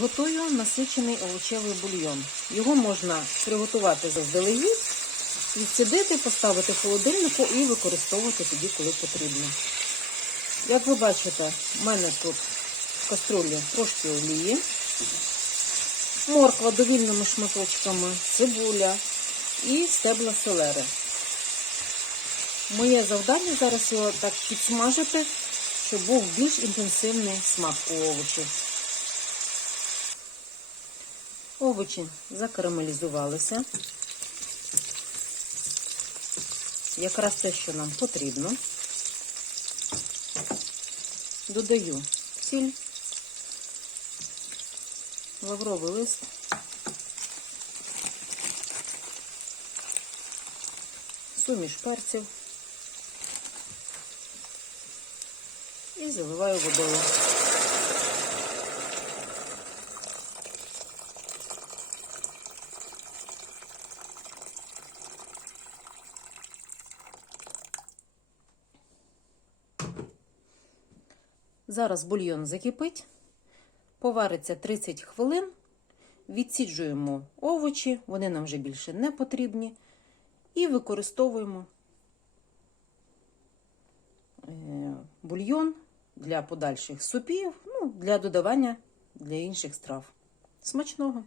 Готую насичений овочевий бульйон. Його можна приготувати заздалегідь, відсидити, поставити в холодильнику і використовувати тоді, коли потрібно. Як ви бачите, в мене тут в каструлі трошки олії, морква довільними шматочками, цибуля і стебла селери. Моє завдання зараз його так підсмажити, щоб був більш інтенсивний смак у овочів. Овочі закарамелізувалися. Якраз те, що нам потрібно. Додаю сіль, лавровий лист, суміш перців і заливаю водою. Зараз бульйон закипить, повариться 30 хвилин, відсіджуємо овочі, вони нам вже більше не потрібні, і використовуємо е, бульйон для подальших супів, ну, для додавання для інших страв. Смачного!